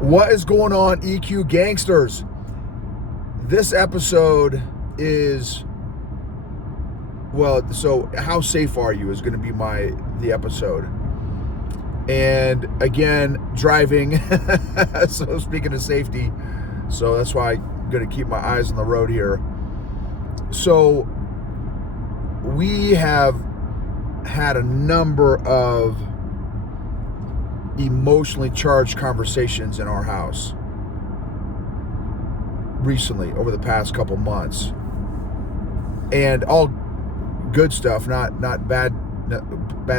What is going on, EQ gangsters? This episode is, so how safe are you is going to be the episode. And again, driving. So speaking of safety, so that's why I'm going to keep my eyes on the road here. So we have had a number of emotionally charged conversations in our house recently over the past couple months, and all good stuff, not bad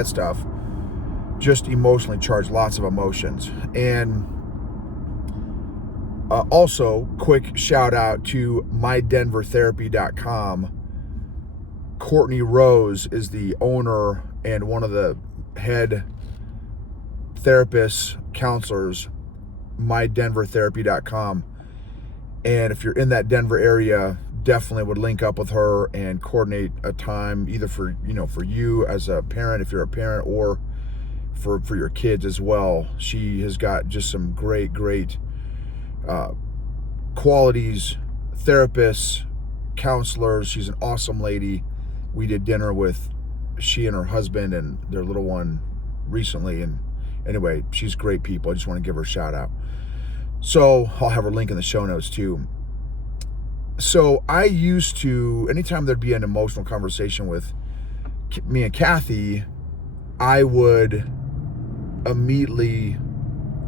stuff, just emotionally charged, lots of emotions. And also quick shout out to mydenvertherapy.com. Courtney Rose is the owner and one of the head therapists, counselors, mydenvertherapy.com. And if you're in that Denver area, definitely would link up with her and coordinate a time either for you as a parent, if you're a parent, or for your kids as well. She has got just some great qualities, therapists, counselors. She's an awesome lady. We did dinner with she and her husband and their little one recently, and anyway, she's great people. I just want to give her a shout out. So I'll have her link in the show notes too. So I used to, anytime there'd be an emotional conversation with me and Kathy, I would immediately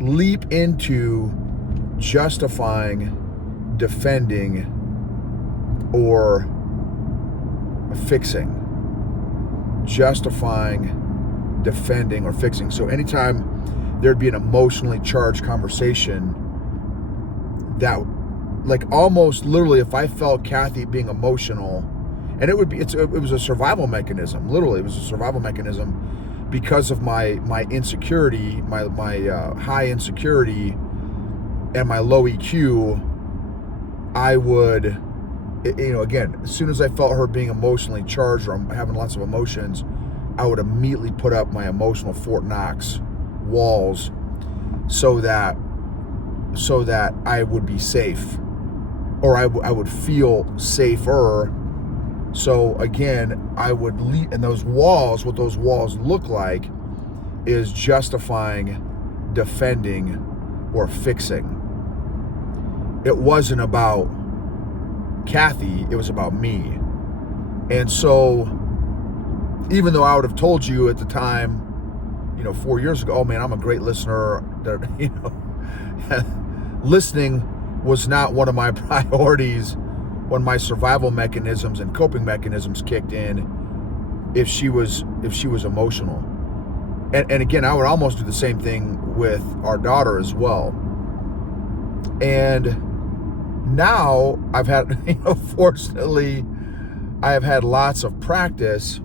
leap into justifying, defending, or fixing. Justifying, defending, or fixing. So anytime there'd be an emotionally charged conversation, that, like, almost literally, if I felt Kathy being emotional, and it was a survival mechanism. Literally, it was a survival mechanism because of my insecurity, my high insecurity, and my low EQ. I would, again, as soon as I felt her being emotionally charged or having lots of emotions, I would immediately put up my emotional Fort Knox walls so that I would be safe, or I would feel safer. So again, I would leave, and those walls, what those walls look like is justifying, defending, or fixing. It wasn't about Kathy, it was about me. And so even though I would have told you at the time, 4 years ago, oh man, I'm a great listener, listening was not one of my priorities when my survival mechanisms and coping mechanisms kicked in, if she was emotional. And again, I would almost do the same thing with our daughter as well. And now I've had, fortunately, I have had lots of practice,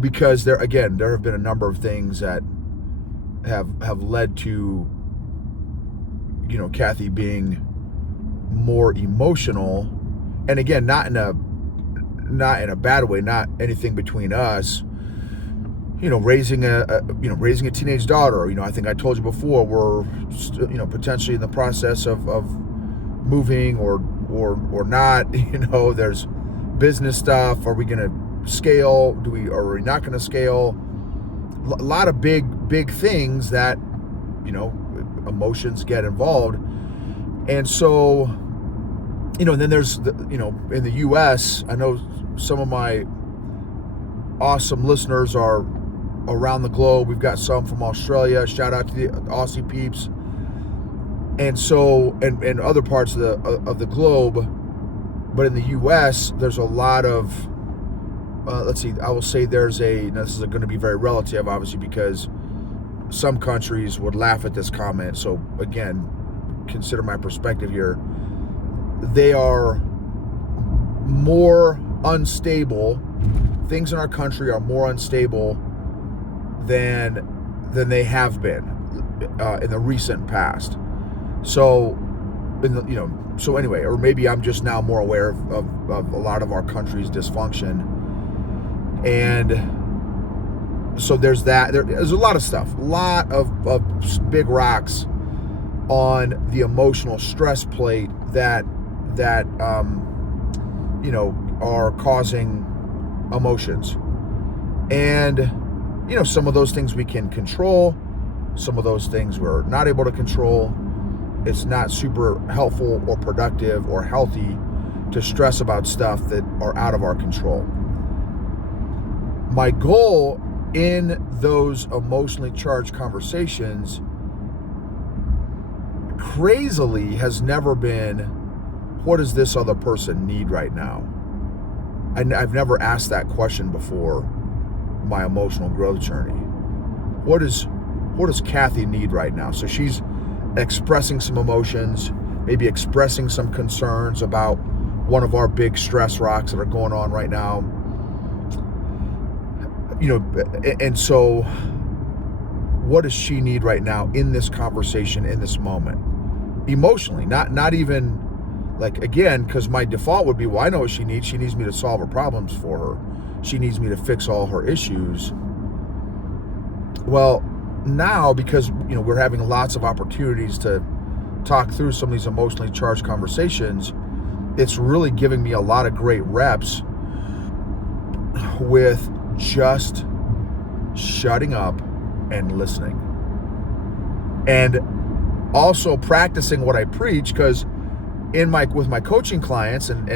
because there have been a number of things that have led to, Kathy being more emotional. And again, not in a bad way, not anything between us. Raising a teenage daughter. I think I told you before, we're potentially in the process of moving or not. There's business stuff. Are we going to scale? Are we not going to scale? A lot of big things that, emotions get involved. And so, and then there's in the US, I know some of my awesome listeners are around the globe. We've got some from Australia. Shout out to the Aussie peeps. And so, and other parts of the globe. But in the US, there's a lot of, I will say this is going to be very relative, obviously, because some countries would laugh at this comment. So again, consider my perspective here. They are more unstable. Things in our country are more unstable than they have been in the recent past. So, so anyway, or maybe I'm just now more aware of a lot of our country's dysfunction. And so there's that. There's a lot of stuff, a lot of big rocks on the emotional stress plate that are causing emotions. And some of those things we can control, some of those things we're not able to control. It's not super helpful or productive or healthy to stress about stuff that are out of our control. My goal in those emotionally charged conversations crazily has never been, what does this other person need right now? I've never asked that question before my emotional growth journey. What does Kathy need right now? So she's expressing some emotions, maybe expressing some concerns about one of our big stress rocks that are going on right now. And so what does she need right now in this conversation, in this moment? Emotionally, not even like, again, because my default would be, well, I know what she needs. She needs me to solve her problems for her. She needs me to fix all her issues. Well, now, because we're having lots of opportunities to talk through some of these emotionally charged conversations, it's really giving me a lot of great reps with just shutting up and listening. And also practicing what I preach, because with my coaching clients, and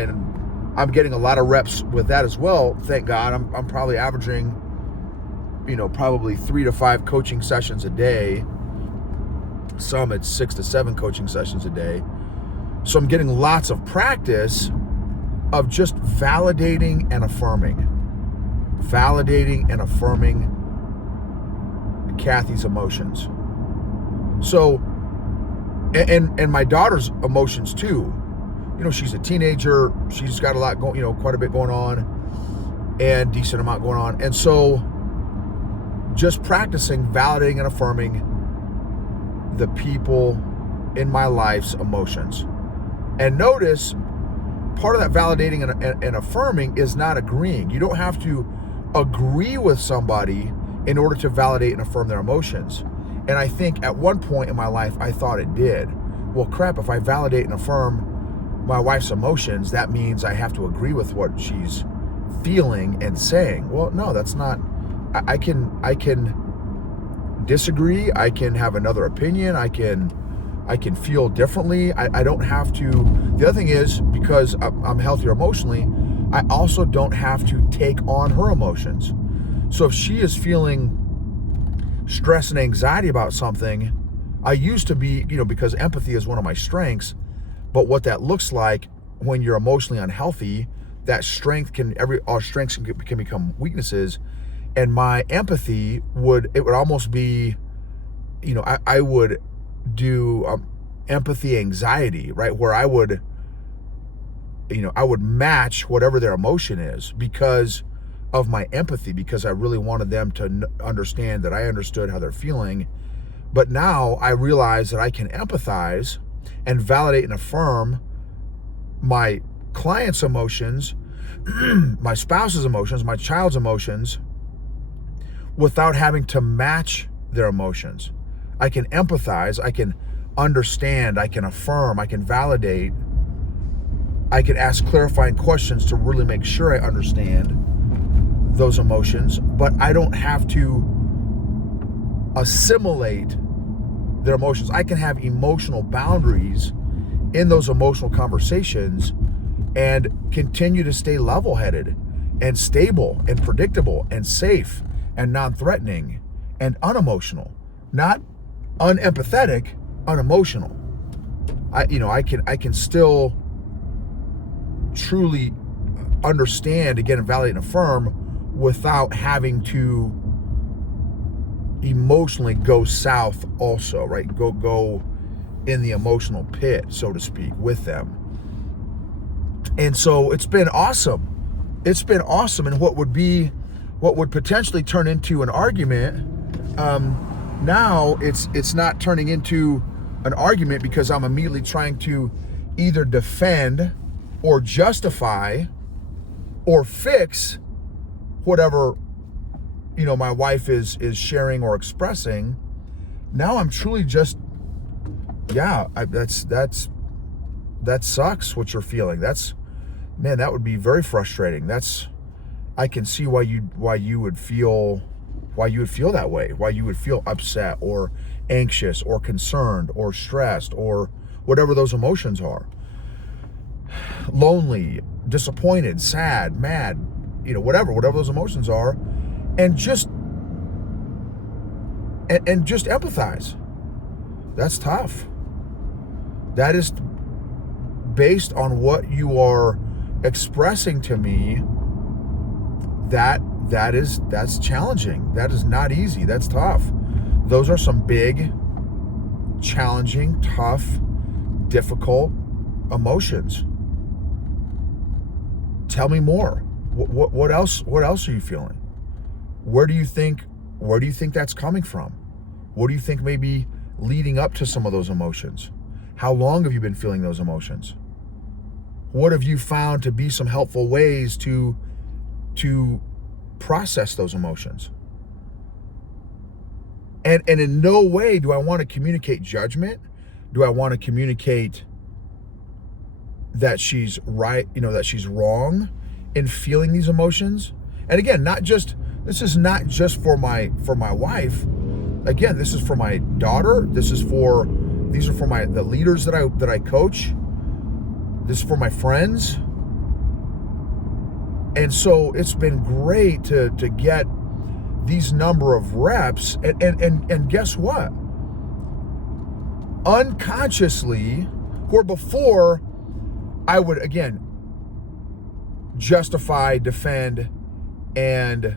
I'm getting a lot of reps with that as well. Thank God. I'm probably averaging, probably 3 to 5 coaching sessions a day. Some it's 6 to 7 coaching sessions a day. So I'm getting lots of practice of just validating and affirming Kathy's emotions. So, and my daughter's emotions too. She's a teenager. She's got a lot going, quite a bit going on, and decent amount going on. And so just practicing validating and affirming the people in my life's emotions. And notice, part of that validating and affirming is not agreeing. You don't have to agree with somebody in order to validate and affirm their emotions. And I think at one point in my life, I thought it did. Well, crap, if I validate and affirm my wife's emotions, that means I have to agree with what she's feeling and saying. Well, no, that's not. I can disagree. I can have another opinion. I can feel differently. I don't have to. The other thing is, because I'm healthier emotionally, I also don't have to take on her emotions. So if she is feeling stress and anxiety about something, I used to be, because empathy is one of my strengths, but what that looks like when you're emotionally unhealthy, that our strengths can become weaknesses. And my empathy would almost be, I would do empathy anxiety, right? Where I would match whatever their emotion is because of my empathy, because I really wanted them to understand that I understood how they're feeling. But now I realize that I can empathize and validate and affirm my client's emotions, my spouse's emotions, my child's emotions, without having to match their emotions. I can empathize, I can understand, I can affirm, I can validate, I can ask clarifying questions to really make sure I understand those emotions, but I don't have to assimilate their emotions. I can have emotional boundaries in those emotional conversations and continue to stay level-headed and stable and predictable and safe and non-threatening and unemotional, not unempathetic, unemotional. I can still truly understand, again, and validate and affirm without having to emotionally go south also, right? Go in the emotional pit, so to speak, with them. And so it's been awesome. It's been awesome. And what would potentially turn into an argument, now it's not turning into an argument because I'm immediately trying to either defend or justify or fix whatever my wife is sharing or expressing. Now I'm truly just yeah, that sucks what you're feeling. Man, that would be very frustrating. I can see why you would feel that way, why you would feel upset or anxious or concerned or stressed or whatever those emotions are. Lonely, disappointed, sad, mad, whatever those emotions are, and just empathize. That's tough. That is based on what you are expressing to me. That's challenging. That is not easy. That's tough. Those are some big, challenging, tough, difficult emotions. Tell me more. What else are you feeling? Where do you think that's coming from? What do you think may be leading up to some of those emotions? How long have you been feeling those emotions? What have you found to be some helpful ways to process those emotions? And in no way do I want to communicate judgment. Do I want to communicate that she's right, that she's wrong in feeling these emotions? And again, this is not just for my wife. Again, this is for my daughter. These are for the leaders that I coach. This is for my friends. And so it's been great to get these number of reps, and guess what? Unconsciously, or before, I would again justify, defend, and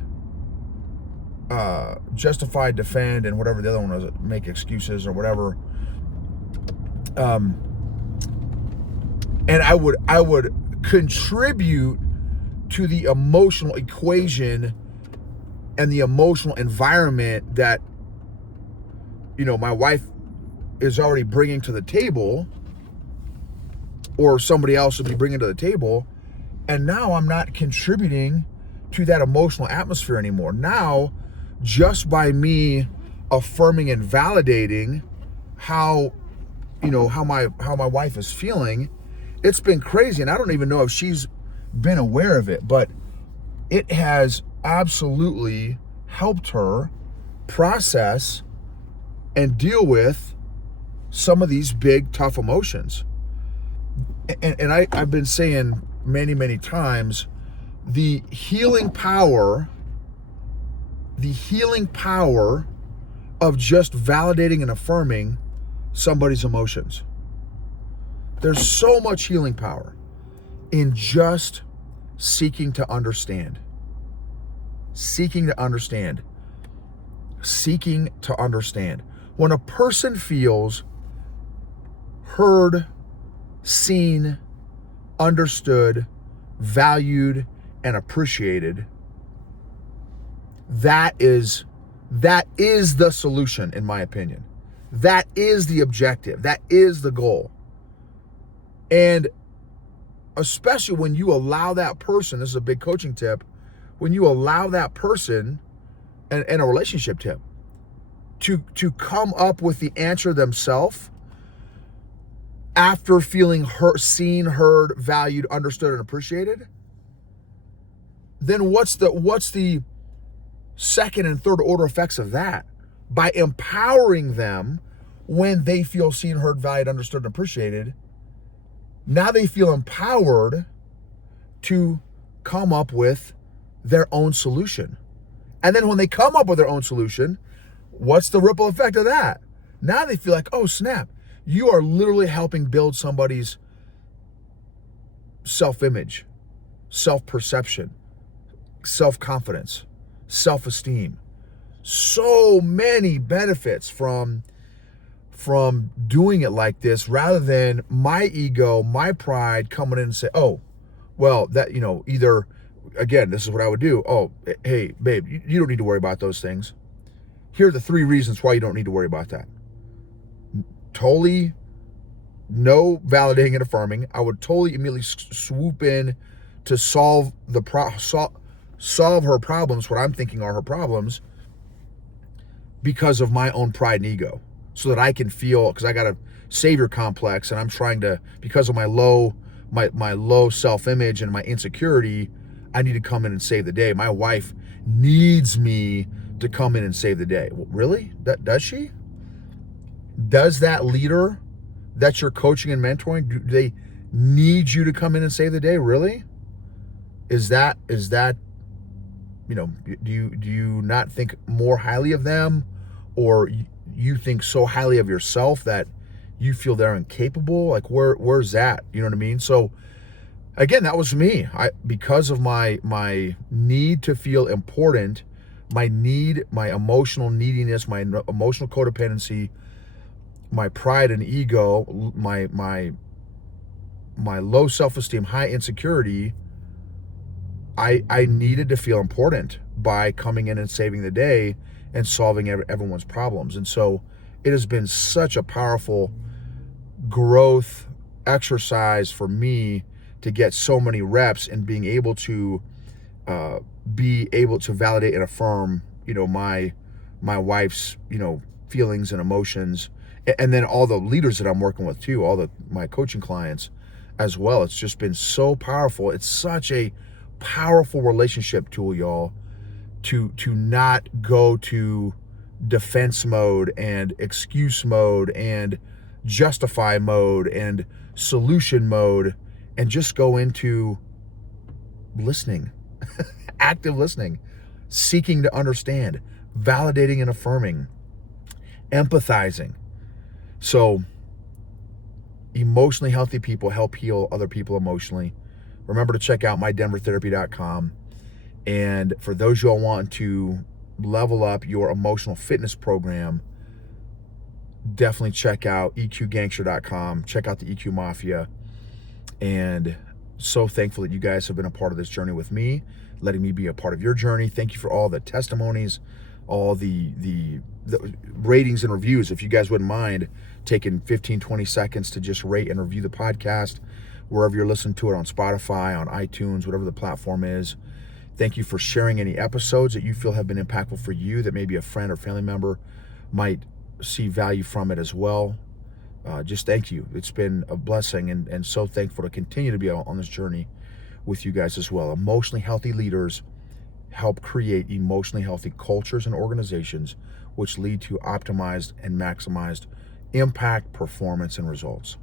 whatever the other one was, make excuses or whatever. And I would contribute to the emotional equation and the emotional environment that my wife is already bringing to the table, or somebody else would be bringing to the table, and now I'm not contributing to that emotional atmosphere anymore. Now, just by me affirming and validating how my wife is feeling, it's been crazy, and I don't even know if she's been aware of it, but it has absolutely helped her process and deal with some of these big, tough emotions. And I've been saying many, many times, the healing power of just validating and affirming somebody's emotions. There's so much healing power in just seeking to understand. When a person feels heard, seen, understood, valued, and appreciated, that is the solution, in my opinion. That is the objective. That is the goal. And especially when you allow that person, this is a big coaching tip, when you allow that person, and a relationship tip, to come up with the answer themselves after feeling seen, heard, valued, understood, and appreciated, then what's the second and third order effects of that? By empowering them when they feel seen, heard, valued, understood, and appreciated, now they feel empowered to come up with their own solution. And then when they come up with their own solution, what's the ripple effect of that? Now they feel like, oh snap, you are literally helping build somebody's self-image, self-perception, self-confidence, self-esteem. So many benefits from doing it like this, rather than my ego, my pride coming in and say, oh, well, that, either, again, this is what I would do. Oh, hey, babe, you don't need to worry about those things. Here are the 3 reasons why you don't need to worry about that. Totally no validating and affirming. I would totally immediately swoop in to solve her problems, what I'm thinking are her problems, because of my own pride and ego. so that I can feel, because I got a savior complex and I'm trying to, because of my low self-image and my insecurity, I need to come in and save the day. My wife needs me to come in and save the day. Well, really? Does she? Does that leader that you're coaching and mentoring, do they need you to come in and save the day? Really? Is that, do you not think more highly of them, or you think so highly of yourself that you feel they're incapable? Like where's that? You know what I mean? So again, that was me. Because of my need to feel important, my emotional neediness, my emotional codependency, my pride and ego, my low self-esteem, high insecurity, I needed to feel important by coming in and saving the day and solving everyone's problems. And so it has been such a powerful growth exercise for me to get so many reps and being able to validate and affirm, my wife's, feelings and emotions, and then all the leaders that I'm working with too, my coaching clients as well. It's just been so powerful. It's such a powerful relationship tool, y'all, to not go to defense mode and excuse mode and justify mode and solution mode, and just go into listening, active listening, seeking to understand, validating and affirming, empathizing. So emotionally healthy people help heal other people emotionally. Remember to check out mydenvertherapy.com. And for those y'all wanting to level up your emotional fitness program, definitely check out eqgangster.com. Check out the EQ Mafia. And so thankful that you guys have been a part of this journey with me, letting me be a part of your journey. Thank you for all the testimonies, all the ratings and reviews. If you guys wouldn't mind taking 15-20 seconds to just rate and review the podcast wherever you're listening to it, on Spotify, on iTunes, whatever the platform is. Thank you for sharing any episodes that you feel have been impactful for you, that maybe a friend or family member might see value from it as well. Just thank you. It's been a blessing, and so thankful to continue to be on this journey with you guys as well. Emotionally healthy leaders help create emotionally healthy cultures and organizations, which lead to optimized and maximized impact, performance, and results.